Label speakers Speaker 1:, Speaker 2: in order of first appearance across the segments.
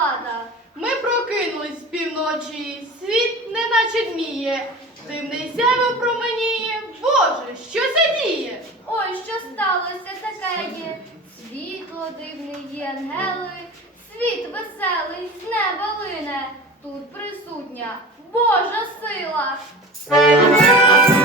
Speaker 1: розплата.
Speaker 2: Ми прокинулись з півночі, світ неначе дміє, дивний сяйво променіє. Боже, що це діє?
Speaker 1: Ой, що сталося таке є? Світло дивне є ангели, світ веселий з неба лине. Тут присутня Божа сила.
Speaker 3: Божа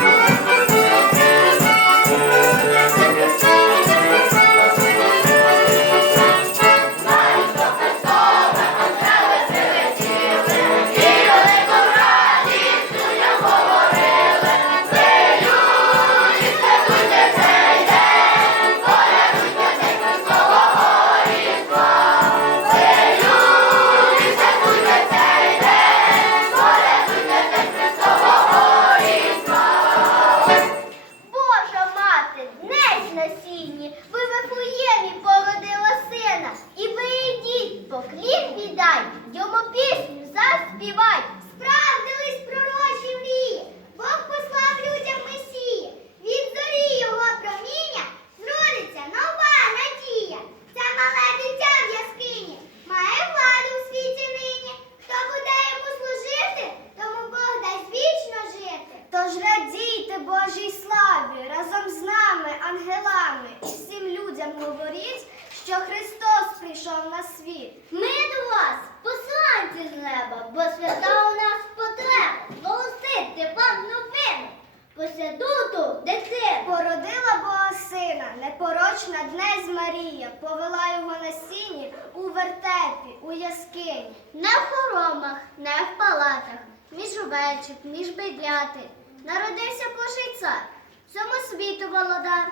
Speaker 3: говоріть, що Христос прийшов на світ. Ми до вас, посланці з неба, бо свята у нас потреба, голосити вам новину. Посядуту дитину породила Бога сина, непорочна днесь Марія, повела його на сіні у вертепі, у яскині. Не в хоромах, не в палатах, між овечок, між бедляти. Народився Божий цар, всьому світу володар.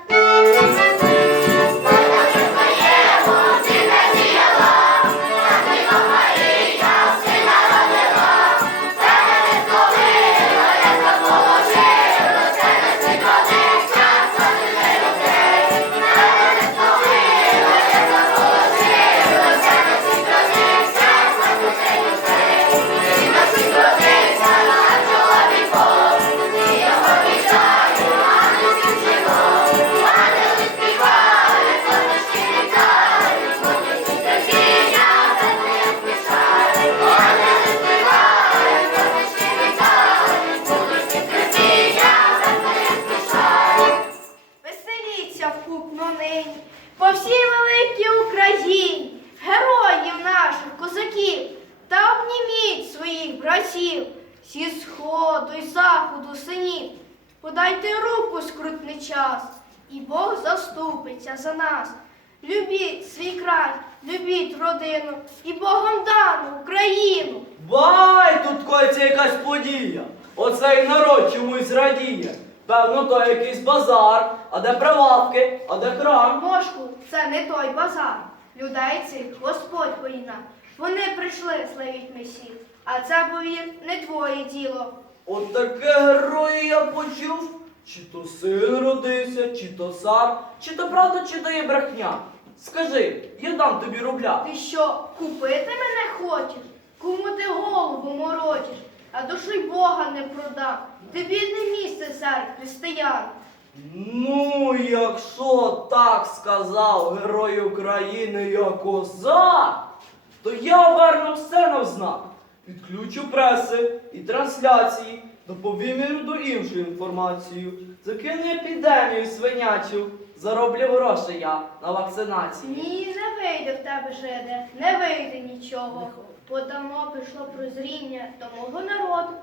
Speaker 2: Lord. Час, і Бог заступиться за нас. Любіть свій край, любіть родину і Богом дану Україну.
Speaker 4: Бай, тут коїться якась подія. Оцей народ чомусь радіє. Певно, то якийсь базар, а де прилавки, а де крам.
Speaker 2: Мошку, це не той базар. Людей цих Господь поїна. Вони прийшли славіть Месію, а це, повір, не твоє діло.
Speaker 4: От таке герої я почув. Чи то син родився, чи то цар, чи то правда, чи то є брехня. Скажи, я дам тобі рубля.
Speaker 2: Ти що, купити мене хочеш? Кому ти голову морочиш, а душу й Бога не продав. Ти бідне місце серед християн.
Speaker 4: Ну, якщо так сказав герой України я козак, то я верну все навзнак. Підключу преси і трансляції, доповім до іншу інформацію. Закину епідемію свинячу, зароблю гроші я на вакцинації.
Speaker 2: Ні, не вийде в тебе жиде, не вийде нічого. Бо давно прийшло прозріння до мого народу.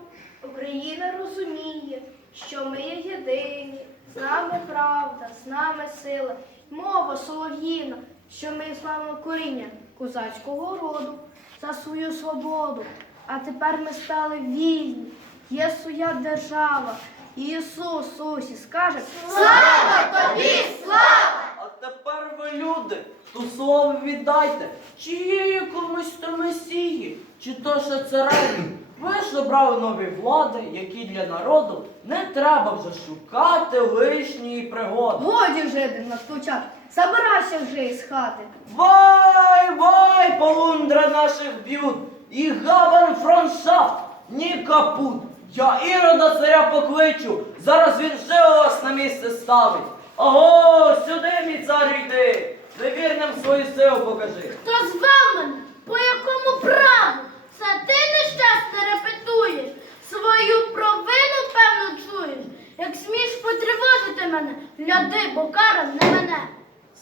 Speaker 2: Україна розуміє, що ми є єдині, з нами правда, з нами сила, мова солов'їна, що ми славимо коріння козацького роду за свою свободу. А тепер ми стали вільні. Є своя держава. Ісус Сусі скаже Слава тобі, слава!
Speaker 4: А тепер ви люди, то слово віддайте, чи є якомусь то месії, чи то ще цареві. Ви ж обрали нові влади, які для народу не треба вже шукати лишньої пригоди.
Speaker 2: Годі жити настучати, забирайся вже із хати.
Speaker 4: Вай, вай, полундра наших б'ют, і гаван фронтшафт, ні капут. Я ірода царя покличу, зараз він живо вас на місце ставить. Ого, сюди, мій царю, йди. Невірним свою силу покажи.
Speaker 5: Хто звав мене? По якому праву? Це ти нещасне репетуєш? Свою провину, певно, чуєш? Як смієш потривожити мене, гляди, бо кара не мене.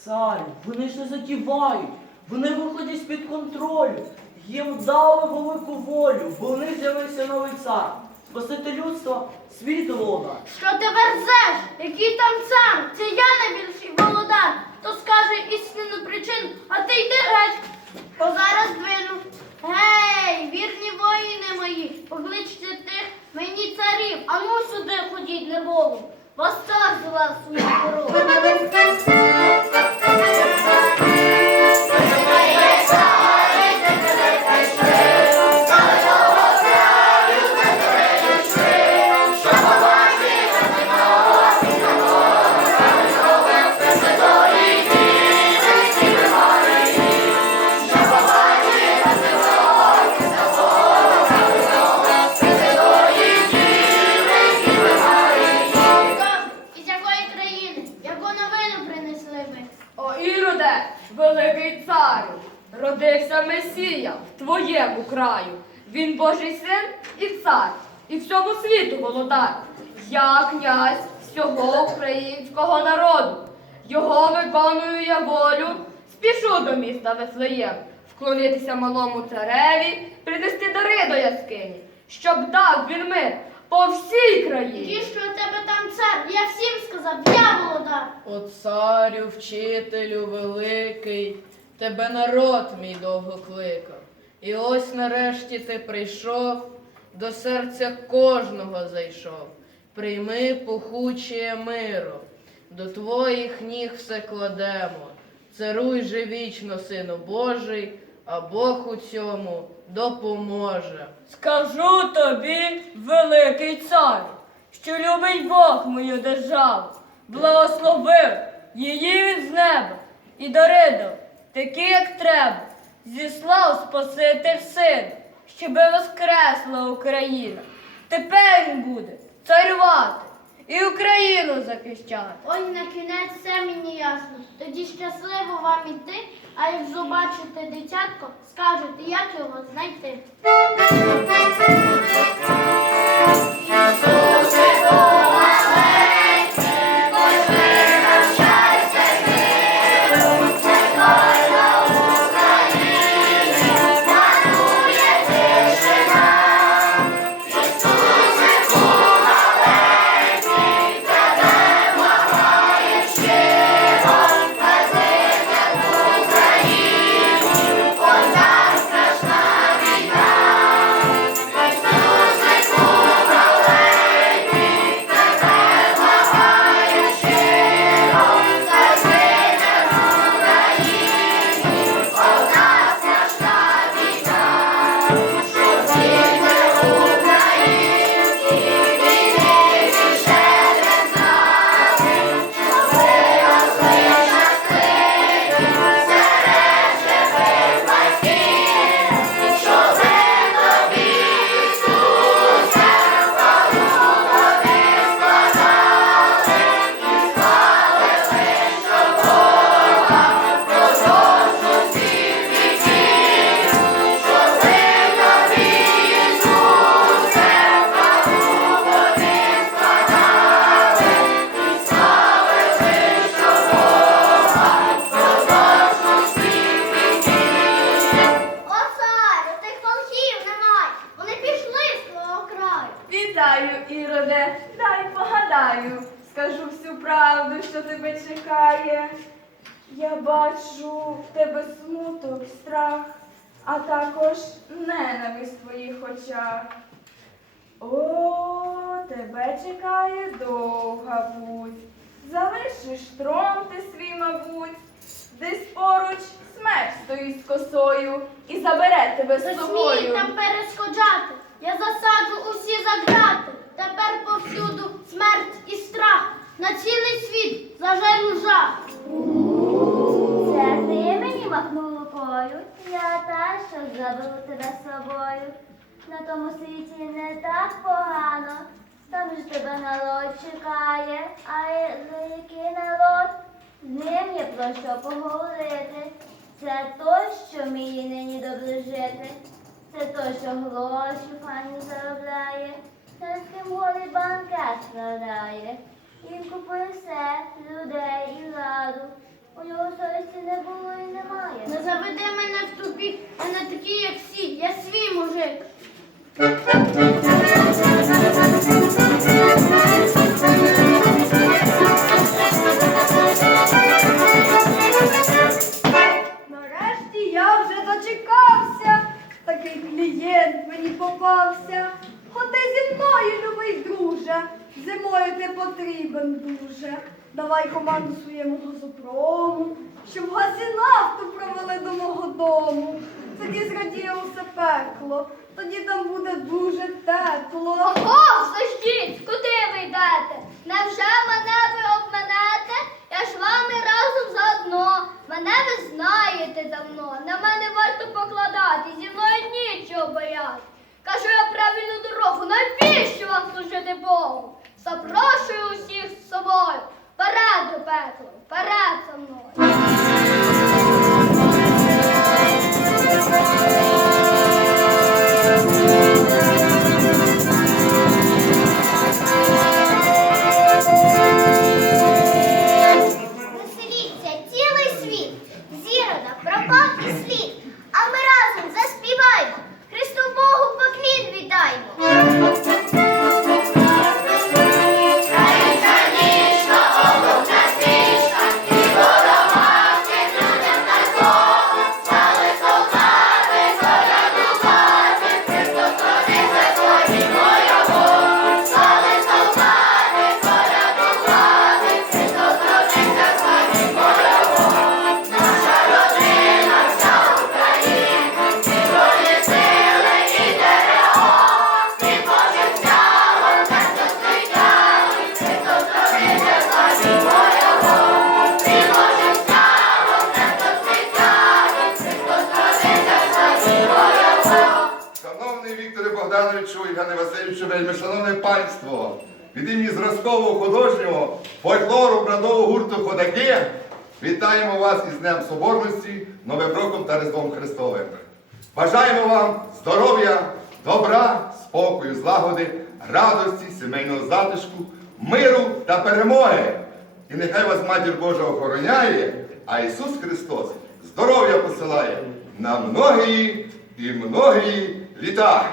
Speaker 4: Царю, вони ж не затівають, вони виходять з-під контролю. Їм дали велику волю, бо в них з'явився новий цар. Спасити людство, світу володар.
Speaker 5: Що ти верзеш? Який там цар? Це я найбільший володар. Хто скаже істинну причину, а ти йди геть, бо зараз двину. Гей, вірні воїни мої, покличте тих мені царів, а ну сюди ходіть, не Богу. Вас цар з вас у
Speaker 1: і всьому світу володар. Я князь всього українського народу. Його виконую я волю, спішу до міста Вифлеєм, вклонитися малому цареві, принести дари до яскині, щоб дав він мир по всій країні.
Speaker 5: Ті, що у тебе там цар, я всім сказав, я володар.
Speaker 6: О царю, вчителю великий, тебе народ мій довго кликав. І ось нарешті ти прийшов, до серця кожного зайшов. Прийми похучіє миру, до твоїх ніг все кладемо. Царуй же вічно, сину Божий, а Бог у цьому допоможе.
Speaker 1: Скажу тобі, великий цар, що любить Бог мою державу, благословив її з неба і даридав, такі, як треба, зіслав Спаситель син, щоби воскресла Україна. Тепер він буде царювати і Україну захищати.
Speaker 5: Ой, на кінець все мені ясно. Тоді щасливо вам іти, а як побачите дитятко, скажете, як його знайти.
Speaker 1: Іроде, дай погадаю, скажу всю правду, що тебе чекає. Я бачу в тебе смуток, страх, а також ненависть в твоїх очах. О, тебе чекає довга путь. Залишиш трон ти свій, мабуть, десь поруч смерть стоїть з косою і забере тебе з собою.
Speaker 5: там перешкоджати. Я засаджу усі за. Тепер повсюду смерть і страх. На цілий світ зажену жах.
Speaker 3: Це ти мені махнув рукою. Я та, що заберу тебе з собою. На тому світі не так погано. Там ж тебе народ чекає, а який народ З ним є про що поговорити. Це той, що вміє нині добре жити. Це той, що гроші файні заробляє. Це з ким голий банкет складає. Він купує все, людей і раду. У нього совісті не було і немає.
Speaker 5: Не заведи мене в тупік, я не такий, як всі, я свій мужик.
Speaker 2: Нарешті Давай команду своєму газопрому, щоб газ і нафту провели до мого дому. Тоді зрадіє усе пекло, тоді там буде дуже тепло.
Speaker 1: Ого, заждіть, куди ви йдете? Невже мене ви обменете? Я ж вами разом заодно. Мене ви знаєте давно. На мене варто покладати, зі мною нічого бояти. Кажу я правильну дорогу, навіщо вам служити Богу? Запрошую усіх з собою. Вперед до пекла, вперед со мною.
Speaker 7: Шановне від імені зразкового художнього фольклору брандового гурту Ходаки вітаємо вас із Днем Соборності, Новим роком та Різдвом Христовим. Бажаємо вам здоров'я, добра, спокою, злагоди, радості, сімейного затишку, миру та перемоги. І нехай вас Матір Божа охороняє, а Ісус Христос здоров'я посилає на многії і многії літа.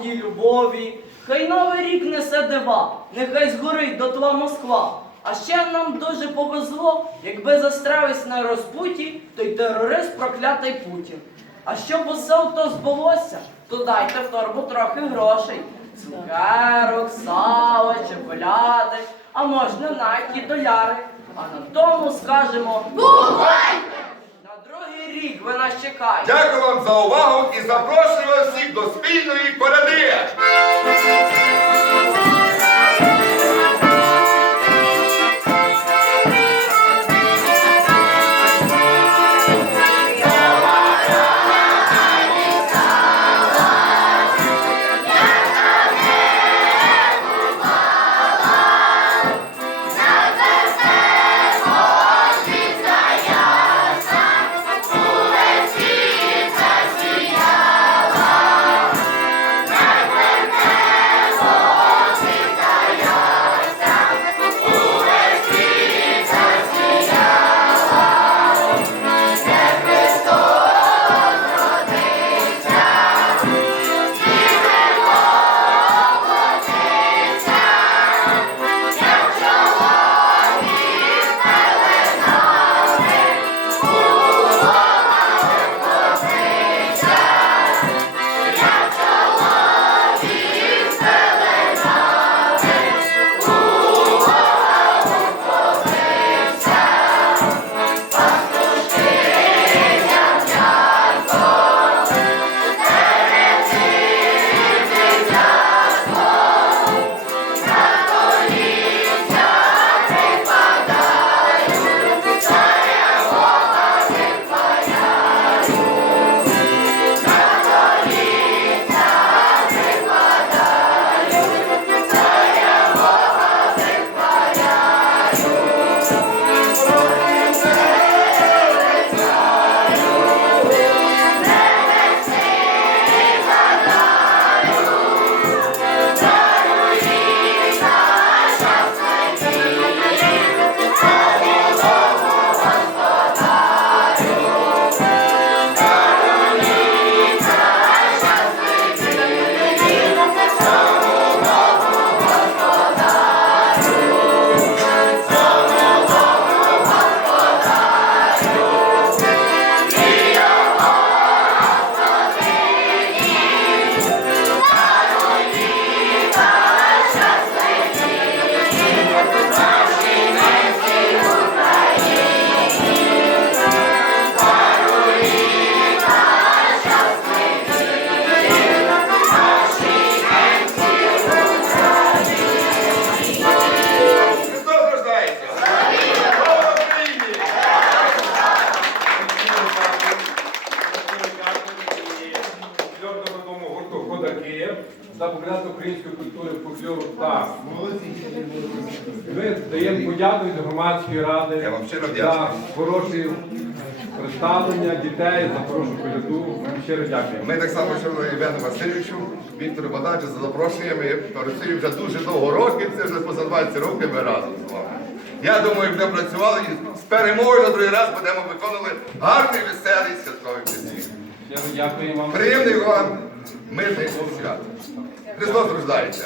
Speaker 4: Злагоді, любові. Хай новий рік несе дива, нехай згорить дотла Москва. А ще нам дуже повезло, якби застрявись на розпуті, той терорист проклятий Путін. А щоб усе то збулося, то дайте в торбу трохи грошей. Цукерок, сала, чоколяди, а можна навіть і доляри. А на тому скажемо Бувайте! Рік ви нас чекаєте.
Speaker 8: Дякую вам за увагу і запрошую вас всіх до спільної коляди.
Speaker 9: Гурту за популярну української культури, фольклору та ми даємо подяку від громадської ради за хороші представлення дітей, за хорошу коляду. Щиро дякуємо.
Speaker 8: Ми так само що Євгену Васильовичу, Віктору Богдановичу за запрошення. Ми працюємо вже дуже довго років, це вже поза 20 років ми разом з вами. Я думаю, будемо працювали і з перемогою на другий раз будемо виконувати гарний, веселий святковий пісні. Приємний вам мирний свят. Христос рождається.